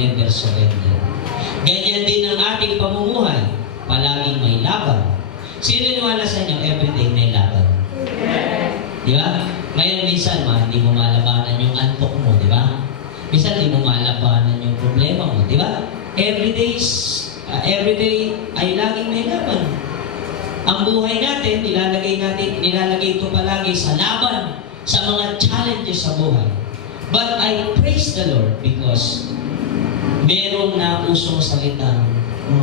never surrender. Ganyan din ang ating pamumuhay. Palaging may laban. Sino niwala sa inyo, everyday may laban? Di ba? Ngayon minsan, hindi mo malabanan yung antok mo, di ba? Minsan, hindi mo malabanan yung problema mo, di ba? Everyday ay laging may laban. Ang buhay natin, nilalagay ito palagi sa laban, sa mga challenges sa buhay. But I praise the Lord because merong nausong salitang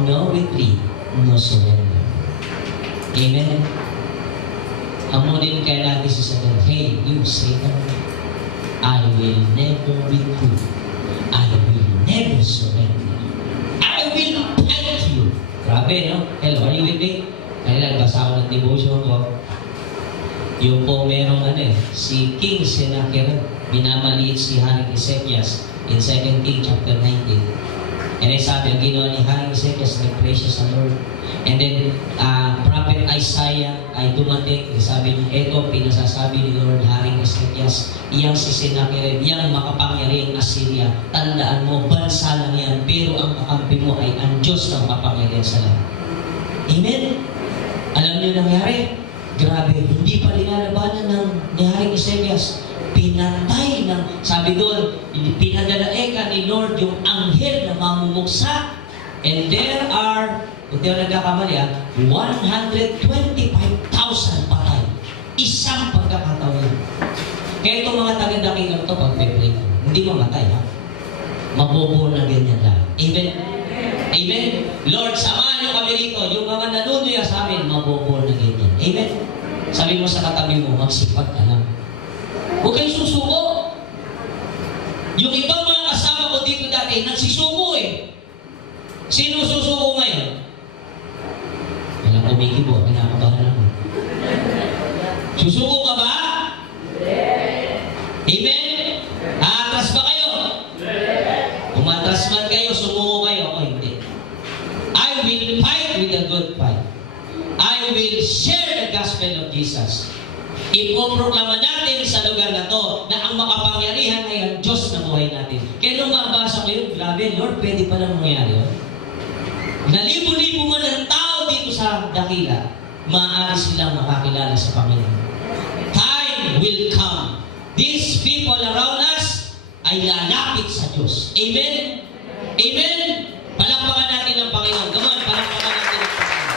no retreat, no surrender. Amen? Hamunin kayo natin si Satan, hey, you Satan, I will never retreat. I will never surrender. I will fight you. Grabe, no? Hello, are you with me? Kaya nagbasa ako ng devotion ko. Yung po merong si King Sennacherib, binamaliit si Haring Ezekias in 2 Kings chapter 19. And ay sabi, ang ginawa ni Haring Ezekias, nag-pray siya sa Lord. And then, Prophet Isaiah ay dumating, sabi niya, eto, pinasasabi ni Lord Haring Ezekias, iyang si Sennacherib, iyang makapangyarihang Assyria, tandaan mo, bansa lang yan, pero ang kakampi mo ay ang Diyos ng makapangyarihan sa lahat. Amen? Alam niyo nangyari? Grabe, hindi pa linalabanan ni Haring Ezekias. Pinatay ng, sabi doon, pinadalaeka ni Lord yung anghel na mamumuksa. And there are, kung di ako nagkakamali, 125,000 patay. Isang pagkakataon. Kaya itong mga taga-dakilang ito, pag-pray, hindi mamatay, ha? Mabobo na ganyan lang. Amen? Amen? Lord, samahan niyo kami rito. Yung mga nanunuya sa amin, mabobo na ganyan. Amen? Sabi mo sa katabi mo, magsipag ka lang. Huwag kayong susuko. Yung ibang mga kasama ko dito dati, nagsisuko eh. Sino susuko ngayon? Walang kumikibo, pinakabahan ako. Susuko ka ba? Amen? Aatras ba kayo? Umatras man kayo, sumuko kayo. Ako hindi. I will fight with a good fight. I will share the gospel of Jesus. Ipoproklama natin sa lugar na to na ang makapangyarihan ay ang Diyos na buhay natin. Kaya nung mabasa ko yun, grabe, Lord, pwede palang mangyari yun. Nalibo-libo man ang tao dito sa dakila, maaari silang makakilala sa Panginoon. Time will come. These people around us ay lalapit sa Diyos. Amen? Amen? Palakpakan natin ang Panginoon. Come on, palakpakan natin ang Panginoon.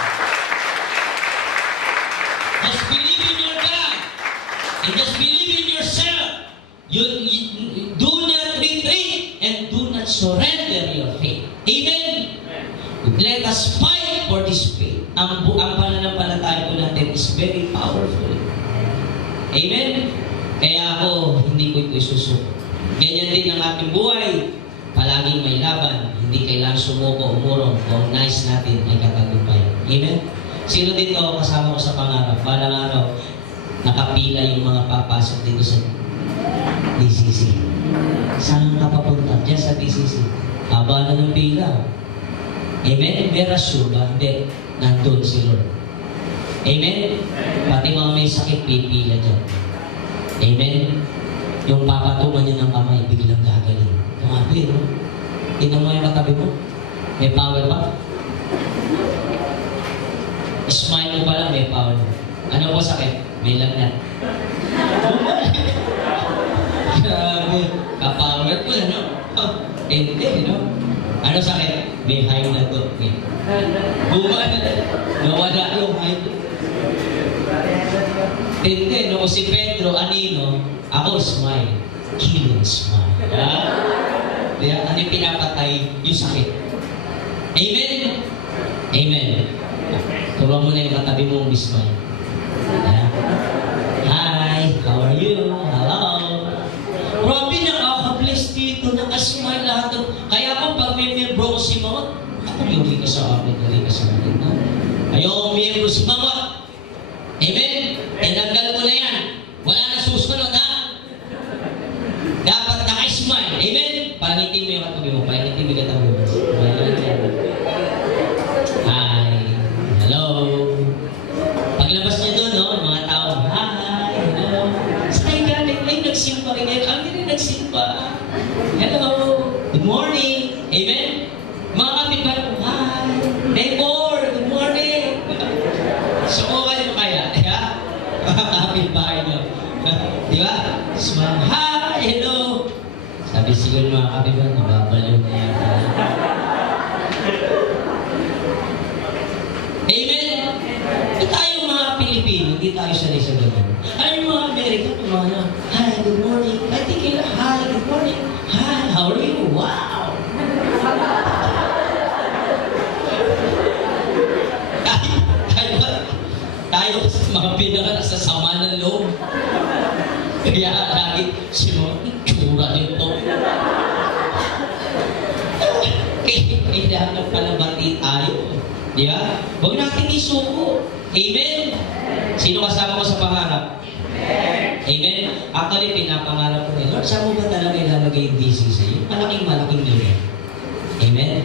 Just believe in your God. And just believe in yourself. You do not retreat and do not surrender your faith. Amen? Let us fight for this faith. Ang pananampalataya po natin is very powerful. Amen? Kaya ako, hindi ko ito isusuko. Ganyan din ang ating buhay. Palaging may laban. Hindi kailangan sumuko, umurong. Kung nais natin, may katagumpay. Amen? Sino dito kasama ko sa pangarap? Balang araw, nakapila yung mga papasok dito sa DCC. Saan ka papunta? Diyan sa DCC. Haba na ng pila. Amen? May rasyon ba? Hindi. Nandun si Lord. Amen? Pati mga may sakit, pipila dyan. Amen? Yung papatungan niya ng kamay, biglang gagaling. Grabe, no? Tingnan mo yung katabi mo. May power ba? Smile mo pala, may power. Ano po sakit? May lagnat. Grabe. Kapower ko na, no? Hindi, no? Ano sakit? May high na to. Nawala yung high to. Hindi, no? Si Pedro, anino? Ako, smile. Killing smile. Kaya, ano yung pinapatay? Yung sakit. Amen? Amen. Turuan mo na yung katabi mong smile. Hi, how are you? Hello. Grabe, nakaka-bless dito, nakasmile lahat. Kaya ako, pag may membro ko si Mama, ako yung ka sa akin, hindi ka sa akin. Ayaw membro si Mama. Amen? Tinanggal ko na yan. Wala na susunod, ha? Dapat naka-smile. Amen? Pangitin mo yung katabi mo. Pangitin mo yung katabi mo. Hi. Hello. Paglabas niya doon, no? Mga tao, hi. Hello. Saan galing? Ay, nagsimba rin. Kami rin nagsimba. Hello. Good morning. Amen? Mga kapitbahay ko, hi, neighbor, good morning. Sukukan mo kaya, yeah? Mga kapitbahay nyo. Di ba? Smile, hi, hello. Sabi siguro mga kapitbahay, nababaliw na yata. Amen? Hindi tayo mga Pilipino, hindi tayo sanay sa ganun. Ay, yung mga Amerika, tumana, hi, good morning. I think yun, hi, good morning. Hi, how are you? Wow! tayo mga pinaka nasa sama ng loob. Kaya lagi, sino, tsura nito. Kailangan pala bati tayo. Di ba? Huwag natin isuko. Amen? Sino kasama ko sa pangarap? Amen? Actually, pinapangarap ko rin. Lord, saan mo ba talaga ilalagay yung DC sa'yo? Malaking lugar. Amen?